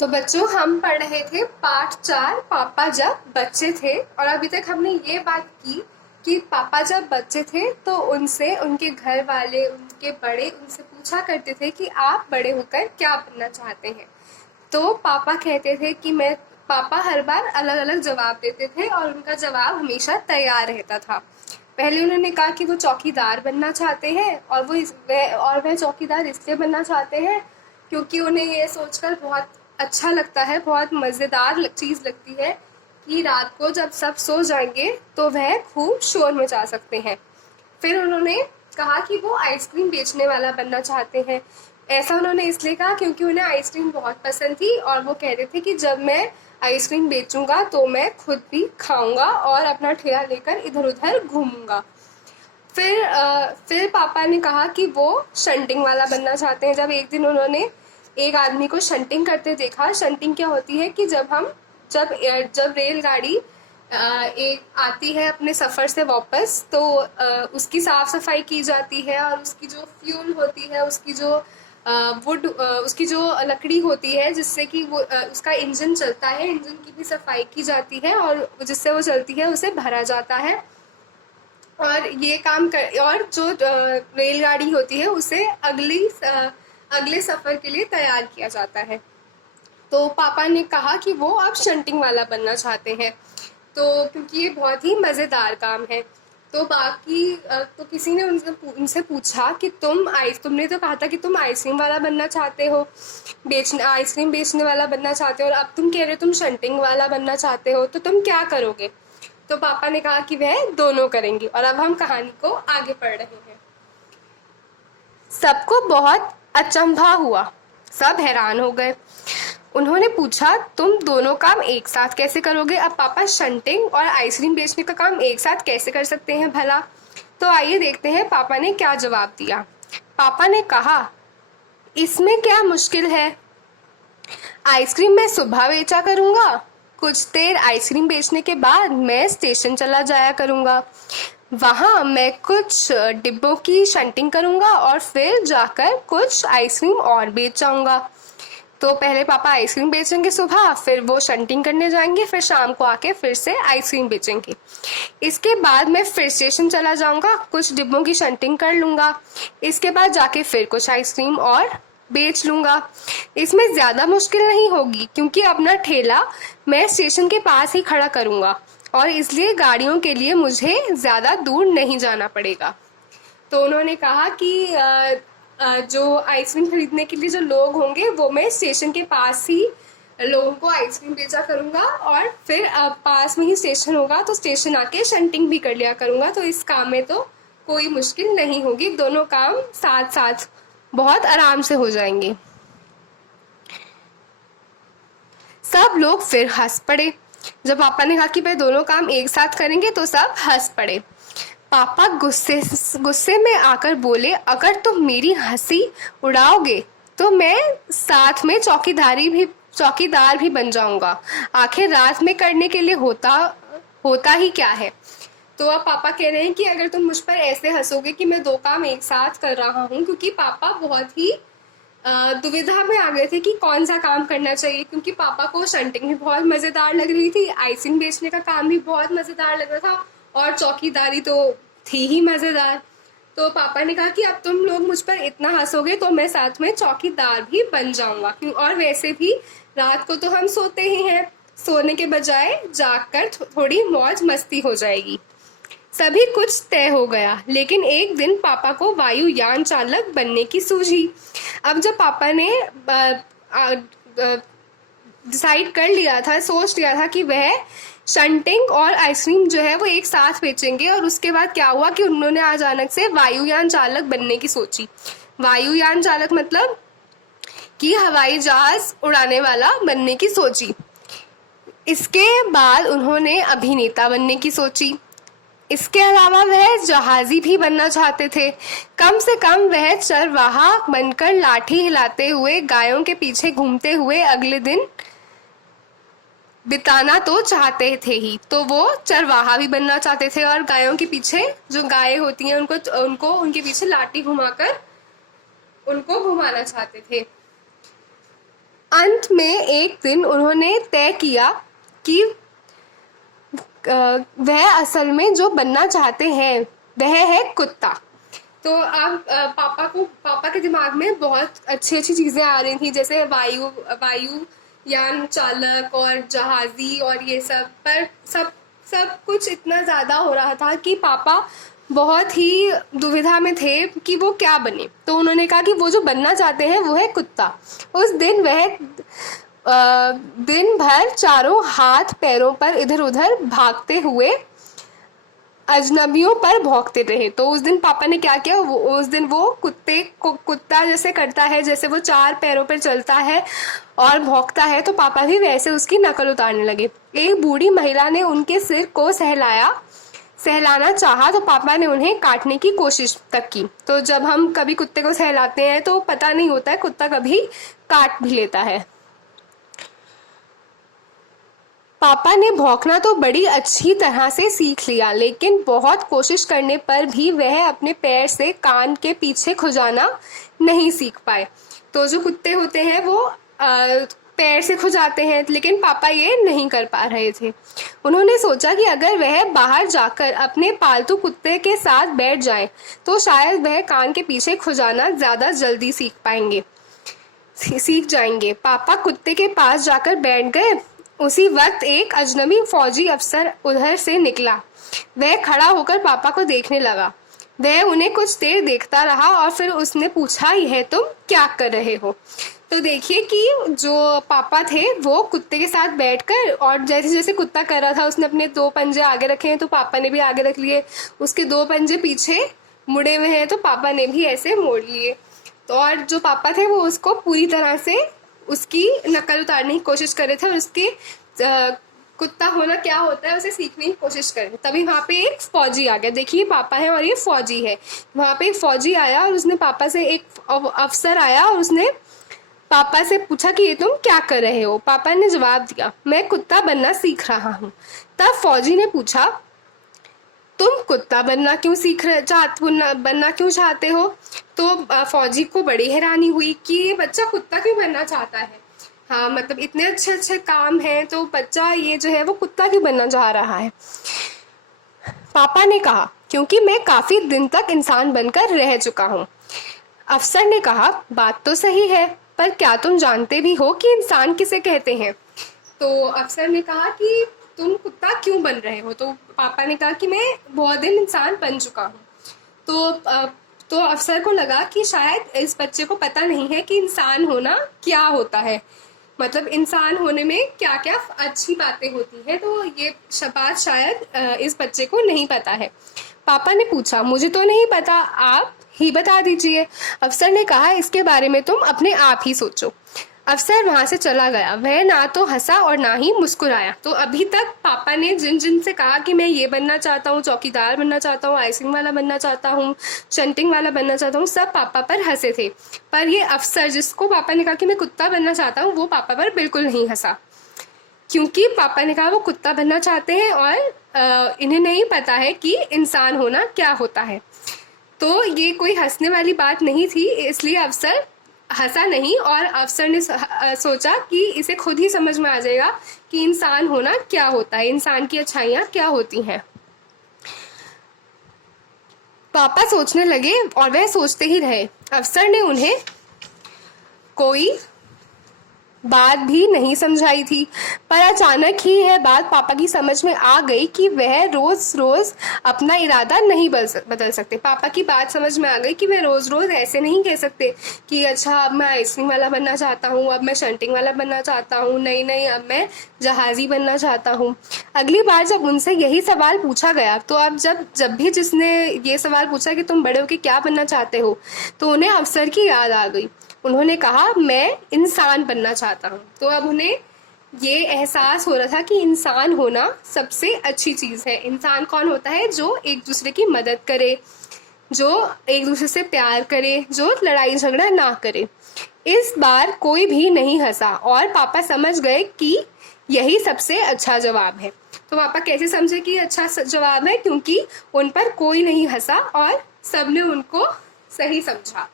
तो बच्चों, हम पढ़ रहे थे पाठ 4 पापा जब बच्चे थे। और अभी तक हमने ये बात की कि पापा जब बच्चे थे तो उनसे उनके घर वाले, उनके बड़े उनसे पूछा करते थे कि आप बड़े होकर क्या बनना चाहते हैं। तो पापा कहते थे कि मैं पापा हर बार अलग अलग जवाब देते थे और उनका जवाब हमेशा तैयार रहता था। पहले उन्होंने कहा कि वो चौकीदार बनना चाहते हैं और वह चौकीदार इसलिए बनना चाहते हैं क्योंकि उन्हें ये सोचकर बहुत अच्छा लगता है, बहुत मज़ेदार चीज़ लगती है कि रात को जब सब सो जाएंगे तो वह खूब शोर मचा सकते हैं। फिर उन्होंने कहा कि वो आइसक्रीम बेचने वाला बनना चाहते हैं। ऐसा उन्होंने इसलिए कहा क्योंकि उन्हें आइसक्रीम बहुत पसंद थी और वो कह रहे थे कि जब मैं आइसक्रीम बेचूंगा तो मैं खुद भी खाऊंगा और अपना ठेला लेकर इधर उधर घूमूंगा। फिर पापा ने कहा कि वो शंटिंग वाला बनना चाहते हैं। जब एक दिन उन्होंने एक आदमी को शंटिंग करते देखा। शंटिंग क्या होती है कि जब रेलगाड़ी एक आती है अपने सफ़र से वापस, तो उसकी साफ़ सफाई की जाती है और उसकी जो फ्यूल होती है, उसकी जो लकड़ी होती है जिससे कि वो उसका इंजन चलता है, इंजन की भी सफाई की जाती है और जिससे वो चलती है उसे भरा जाता है। और ये और जो रेलगाड़ी होती है उसे अगले सफ़र के लिए तैयार किया जाता है। तो पापा ने कहा कि वो अब शंटिंग वाला बनना चाहते हैं, तो क्योंकि ये बहुत ही मज़ेदार काम है। तो किसी ने उनसे पूछा कि तुमने तो कहा था कि तुम आइसक्रीम वाला बनना चाहते हो, आइसक्रीम बेचने वाला बनना चाहते हो, और अब तुम कह रहे हो तुम शंटिंग वाला बनना चाहते हो, तो तुम क्या करोगे? तो पापा ने कहा कि वह दोनों करेंगे। और अब हम कहानी को आगे पढ़ रहे हैं। सबको बहुत अचंभा हुआ, सब हैरान हो गए। उन्होंने पूछा, तुम दोनों काम एक साथ कैसे करोगे? अब पापा शंटिंग और आइसक्रीम बेचने का काम एक साथ कैसे कर सकते हैं भला? तो आइए देखते हैं पापा ने क्या जवाब दिया। पापा ने कहा, इसमें क्या मुश्किल है, आइसक्रीम मैं सुबह बेचा करूँगा, कुछ देर आइसक्रीम बेचने के बाद मैं स्टेशन चला जाया करूँगा, वहाँ मैं कुछ डिब्बों की शंटिंग करूँगा और फिर जाकर कुछ आइसक्रीम और बेच जाऊँगा। तो पहले पापा आइसक्रीम बेचेंगे सुबह, फिर वो शंटिंग करने जाएंगे, फिर शाम को आके फिर से आइसक्रीम बेचेंगे। इसके बाद मैं फिर स्टेशन चला जाऊँगा, कुछ डिब्बों की शंटिंग कर लूँगा, इसके बाद जाके फिर कुछ आइसक्रीम और बेच लूँगा। इसमें ज़्यादा मुश्किल नहीं होगी क्योंकि अपना ठेला मैं स्टेशन के पास ही खड़ा करूँगा और इसलिए गाड़ियों के लिए मुझे ज़्यादा दूर नहीं जाना पड़ेगा। तो उन्होंने कहा कि जो आइसक्रीम खरीदने के लिए जो लोग होंगे वो मैं स्टेशन के पास ही लोगों को आइसक्रीम बेचा करूँगा और फिर पास में ही स्टेशन होगा तो स्टेशन आके शंटिंग भी कर लिया करूँगा। तो इस काम में तो कोई मुश्किल नहीं होगी, दोनों काम साथ साथ बहुत आराम से हो जाएंगे। सब लोग फिर हंस पड़े। जब पापा ने कहा कि भाई दोनों काम एक साथ करेंगे तो सब हंस पड़े। पापा गुस्से में आकर बोले, अगर तुम मेरी हंसी उड़ाओगे तो मैं साथ में चौकीदार भी बन जाऊंगा। आखिर रात में करने के लिए होता ही क्या है। तो अब पापा कह रहे हैं कि अगर तुम मुझ पर ऐसे हंसोगे कि मैं दो काम एक साथ कर रहा हूँ, क्योंकि पापा बहुत ही दुविधा में आ गए थे कि कौन सा काम करना चाहिए, क्योंकि पापा को शंटिंग भी बहुत मज़ेदार लग रही थी, आइसक्रीम बेचने का काम भी बहुत मज़ेदार लग रहा था और चौकीदारी तो थी ही मज़ेदार। तो पापा ने कहा कि अब तुम लोग मुझ पर इतना हंसोगे तो मैं साथ में चौकीदार भी बन जाऊंगा, और वैसे भी रात को तो हम सोते ही हैं, सोने के बजाय जागकर थोड़ी मौज मस्ती हो जाएगी। सभी कुछ तय हो गया, लेकिन एक दिन पापा को वायुयान चालक बनने की सूझी। अब जब पापा ने डिसाइड कर लिया था, सोच लिया था कि वह शंटिंग और आइसक्रीम जो है वो एक साथ बेचेंगे, और उसके बाद क्या हुआ कि उन्होंने अचानक से वायुयान चालक बनने की सोची। वायुयान चालक मतलब कि हवाई जहाज उड़ाने वाला बनने की सोची। इसके बाद उन्होंने अभिनेता बनने की सोची। इसके अलावा वह जहाजी भी बनना चाहते थे। कम से कम वह चरवाहा बनकर लाठी हिलाते हुए गायों के पीछे घूमते हुए अगले दिन बिताना तो चाहते थे ही, तो वो चरवाहा भी बनना चाहते थे और गायों के पीछे जो गायें होती हैं उनको उनके पीछे लाठी घुमाकर उनको घुमाना चाहते थे। अंत में एक दिन उन्होंने तय किया कि वह असल में जो बनना चाहते हैं वह है कुत्ता। तो अब पापा के दिमाग में बहुत अच्छी अच्छी चीज़ें आ रही थी, जैसे वायुयान चालक और जहाज़ी और ये सब, पर सब कुछ इतना ज़्यादा हो रहा था कि पापा बहुत ही दुविधा में थे कि वो क्या बने। तो उन्होंने कहा कि वो जो बनना चाहते हैं वो है कुत्ता। उस दिन वह दिन भर चारों हाथ पैरों पर इधर उधर भागते हुए अजनबियों पर भौंकते रहे। तो उस दिन पापा ने क्या किया, उस दिन वो कुत्ता जैसे करता है, जैसे वो चार पैरों पर चलता है और भौंकता है, तो पापा भी वैसे उसकी नकल उतारने लगे। एक बूढ़ी महिला ने उनके सिर को सहलाना चाहा तो पापा ने उन्हें काटने की कोशिश तक की। तो जब हम कभी कुत्ते को सहलाते हैं तो पता नहीं होता है, कुत्ता कभी काट भी लेता है। पापा ने भौंकना तो बड़ी अच्छी तरह से सीख लिया, लेकिन बहुत कोशिश करने पर भी वह अपने पैर से कान के पीछे खुजाना नहीं सीख पाए। तो जो कुत्ते होते हैं वो पैर से खुजाते हैं, लेकिन पापा ये नहीं कर पा रहे थे। उन्होंने सोचा कि अगर वह बाहर जाकर अपने पालतू कुत्ते के साथ बैठ जाए तो शायद वह कान के पीछे खुजाना ज़्यादा जल्दी सीख जाएंगे। पापा कुत्ते के पास जाकर बैठ गए। उसी वक्त एक अजनबी फौजी अफसर उधर से निकला। वह खड़ा होकर पापा को देखने लगा। वह उन्हें कुछ देर देखता रहा और फिर उसने पूछा, यह तुम क्या कर रहे हो? तो देखिए कि जो पापा थे वो कुत्ते के साथ बैठकर, और जैसे जैसे कुत्ता कर रहा था उसने अपने दो पंजे आगे रखे हैं तो पापा ने भी आगे रख लिए, उसके दो पंजे पीछे मुड़े हुए हैं तो पापा ने भी ऐसे मोड़ लिए। तो और जो पापा थे वो उसको पूरी तरह से उसकी नकल उतारने की कोशिश कर रहे थे और उसके कुत्ता होना क्या होता है उसे सीखने की कोशिश कर रहे थे। तभी वहाँ पे एक फौजी आ गया। देखिए पापा है और ये फौजी है। वहाँ पे एक फौजी आया और उसने पापा से, एक अफसर आया और उसने पापा से पूछा कि ये तुम क्या कर रहे हो? पापा ने जवाब दिया, मैं कुत्ता बनना सीख रहा हूँ। तब फौजी ने पूछा, तुम कुत्ता बनना क्यों चाहते हो? तो फौजी को बड़ी हैरानी हुई कि ये बच्चा कुत्ता क्यों बनना चाहता है। हाँ, मतलब इतने अच्छे अच्छे काम हैं तो बच्चा ये जो है वो कुत्ता क्यों बनना चाह रहा है? पापा ने कहा, क्योंकि मैं काफी दिन तक इंसान बनकर रह चुका हूँ। अफसर ने कहा, बात तो सही है, पर क्या तुम जानते भी हो कि इंसान किसे कहते हैं? तो अफसर ने कहा कि तुम कुत्ता क्यों बन रहे हो? तो पापा ने कहा कि मैं बहुत दिन इंसान बन चुका हूँ। तो अफसर को लगा कि शायद इस बच्चे को पता नहीं है कि इंसान होना क्या होता है, मतलब इंसान होने में क्या क्या अच्छी बातें होती हैं। तो ये बात शायद इस बच्चे को नहीं पता है। पापा ने पूछा, मुझे तो नहीं पता, आप ही बता दीजिए। अफसर ने कहा, इसके बारे में तुम अपने आप ही सोचो। अफसर वहां से चला गया। वह ना तो हंसा और ना ही मुस्कुराया। तो अभी तक पापा ने जिन से कहा कि मैं ये बनना चाहता हूँ, चौकीदार बनना चाहता हूँ, आइसक्रीम वाला बनना चाहता हूँ, शंटिंग वाला बनना चाहता हूँ, सब पापा पर हंसे थे। पर ये अफसर जिसको पापा ने कहा कि मैं कुत्ता बनना चाहता हूँ, वो पापा पर बिल्कुल नहीं हंसा, क्योंकि पापा ने कहा वो कुत्ता बनना चाहते हैं और इन्हें नहीं पता है कि इंसान होना क्या होता है। तो ये कोई हंसने वाली बात नहीं थी, इसलिए अफसर हंसा नहीं और अफसर ने सोचा कि इसे खुद ही समझ में आ जाएगा कि इंसान होना क्या होता है, इंसान की अच्छाइयाँ क्या होती हैं। पापा सोचने लगे और वह सोचते ही रहे। अफसर ने उन्हें कोई बात भी नहीं समझाई थी, पर अचानक ही यह बात पापा की समझ में आ गई कि वह रोज रोज अपना इरादा नहीं बदल सकते। पापा की बात समझ में आ गई कि वह रोज रोज ऐसे नहीं कह सकते कि अच्छा अब मैं आइसक्रीम वाला बनना चाहता हूँ, अब मैं शंटिंग वाला बनना चाहता हूँ, नहीं अब मैं जहाजी बनना चाहता हूँ। अगली बार जब उनसे यही सवाल पूछा गया तो अब जब भी जिसने ये सवाल पूछा कि तुम बड़े होके क्या बनना चाहते हो, तो उन्हें अफसर की याद आ गई। उन्होंने कहा, मैं इंसान बनना चाहता हूँ। तो अब उन्हें ये एहसास हो रहा था कि इंसान होना सबसे अच्छी चीज़ है। इंसान कौन होता है? जो एक दूसरे की मदद करे, जो एक दूसरे से प्यार करे, जो लड़ाई झगड़ा ना करे। इस बार कोई भी नहीं हंसा और पापा समझ गए कि यही सबसे अच्छा जवाब है। तो पापा कैसे समझे कि अच्छा जवाब है? क्योंकि उन पर कोई नहीं हंसा और सबने उनको सही समझा।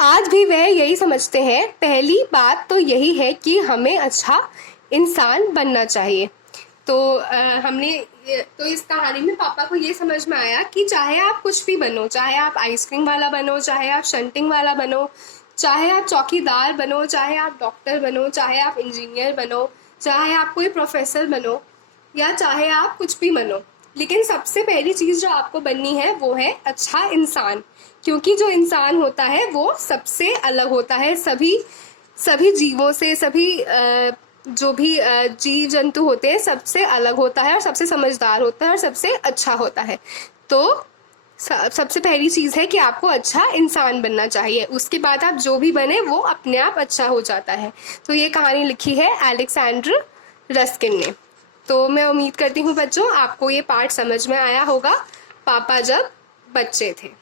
आज भी वह यही समझते हैं। पहली बात तो यही है कि हमें अच्छा इंसान बनना चाहिए। तो तो इस कहानी में पापा को ये समझ में आया कि चाहे आप कुछ भी बनो, चाहे आप आइसक्रीम वाला बनो, चाहे आप शंटिंग वाला बनो, चाहे आप चौकीदार बनो, चाहे आप डॉक्टर बनो, चाहे आप इंजीनियर बनो, चाहे आप कोई प्रोफेसर बनो, या चाहे आप कुछ भी बनो, लेकिन सबसे पहली चीज़ जो आपको बननी है वो है अच्छा इंसान। क्योंकि जो इंसान होता है वो सबसे अलग होता है सभी सभी जीवों से, सभी जो भी जीव जंतु होते हैं सबसे अलग होता है और सबसे समझदार होता है और सबसे अच्छा होता है। तो सबसे पहली चीज़ है कि आपको अच्छा इंसान बनना चाहिए, उसके बाद आप जो भी बने वो अपने आप अच्छा हो जाता है। तो ये कहानी लिखी है अलेक्जेंडर रस्किन ने। तो मैं उम्मीद करती हूँ बच्चों आपको ये पार्ट समझ में आया होगा, पापा जब बच्चे थे।